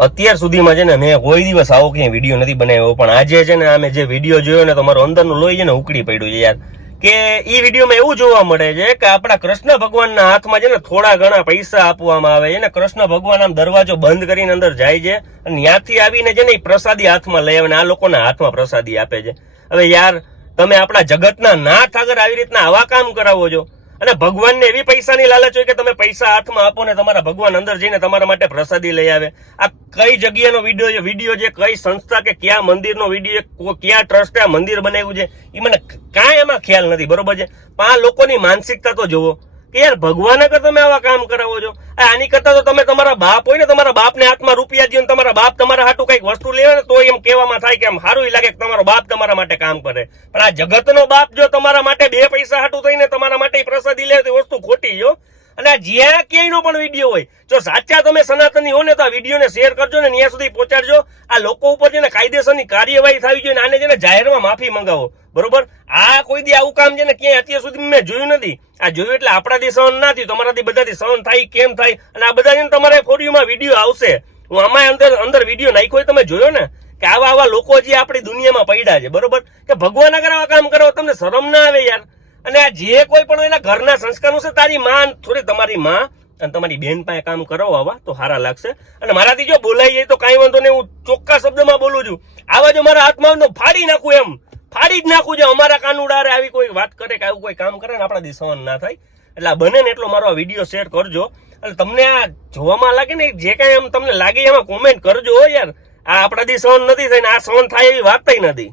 અત્યાર સુધીમાં છે ને મેં કોઈ દિવસ આવો ક્યાંય વિડીયો નથી બનાવ્યો, પણ આજે છે ને અમે જે વિડીયો જોયો ને તમારું અંદરનું લોહી છે ને ઉકળી પડ્યું છે યાર. કે ઈ વિડીયોમાં એવું જોવા મળે છે કે આપણા કૃષ્ણ ભગવાનના હાથમાં છે ને થોડા ઘણા પૈસા આપવામાં આવે છે ને કૃષ્ણ ભગવાન આમ દરવાજો બંધ કરીને અંદર જાય છે અને ત્યાંથી આવીને છે ને એ પ્રસાદી હાથમાં લઈ આવે ને આ લોકોના હાથમાં પ્રસાદી આપે છે. હવે યાર તમે આપણા જગતના નાથ આગળ આવી રીતના આવા કામ કરાવો છો અને ભગવાનને એવી પૈસાની લાલચ હોય કે તમે પૈસા હાથમાં આપો ને તમારા ભગવાન અંદર જઈને તમારા માટે પ્રસાદી લઈ આવે. આ કઈ જગ્યાનો વિડીયો છે, કઈ સંસ્થા કે ક્યાં મંદિરનો વિડીયો, ક્યાં ટ્રસ્ટે આ મંદિર બનાવ્યું છે એ મને કાંઈ એમાં ખ્યાલ નથી, બરોબર છે. પણ આ લોકોની માનસિકતા તો જોવો કે યાર ભગવાન આગળ તમે આવા કામ કરાવો છો. આની કરતા તો તમે તમારા બાપ હોય ને તમારા બાપને હાથમાં રૂપિયા દો ને તમારા બાપ તમારા હાટું કઈક વસ્તુ લેવે ને તો એમ કહેવામાં થાય કે આમ સારું લાગે કે તમારો બાપ તમારા માટે કામ કરે. પણ આ જગતનો બાપ જો તમારા માટે 2 પૈસા હાટું થઈને તમારા માટે પ્રસાદી લે તો વસ્તુ ખોટી જો. અને આ જ્યાં ક્યાંયનો પણ વિડીયો હોય, જો સાચા તમે સનાતની હો ને તો આ વિડીયોને શેર કરજો ને ત્યાં સુધી પહોંચાડજો. આ લોકો ઉપર છે ને કાયદેસરની કાર્યવાહી થવી જોઈએ ને આને છે ને જાહેરમાં માફી મંગાવો, બરોબર. આ કોઈ દી આવું કામ છે ને ક્યાંય અત્યાર સુધી મેં જોયું નથી. આ જોયું એટલે આપણાથી સહન ના થયું, તમારાથી બધાથી સહન થાય કેમ થાય. અને આ બધા છે ને તમારે ફોરિયુમાં વિડીયો આવશે, હું આમાં અંદર વિડીયો નાખ્યો હોય તમે જોયો ને કે આવા લોકો જે આપણી દુનિયામાં પડ્યા છે, બરોબર. કે ભગવાન આગળ આવા કામ કરો તમને શરમ ના આવે યાર. અને આ જે કોઈ પણ એના ઘરના સંસ્કારો છે, તારી માં થોડી તમારી માં અને તમારી બેન પાસે કામ કરાવો આવા તો સારા લાગશે. અને મારાથી જો બોલાઈ જાય તો કાંઈ વાંધો નહીં, હું ચોખ્ખા શબ્દમાં બોલું છું. આવા જો મારા હાથમાં ફાડી નાખું, એમ ફાડી જ નાખું છે. અમારા કાનુડારે આવી કોઈ વાત કરે કે આવું કોઈ કામ કરે ને આપણાથી સહન ના થાય. એટલે આ બને ને એટલો મારો આ વિડીયો શેર કરજો. અને તમને આ જોવામાં લાગે ને જે કાંઈ એમ તમને લાગે એમાં કોમેન્ટ કરજો યાર. આ આપણાથી સહન નથી થઈને આ સહન થાય એવી વાત નથી.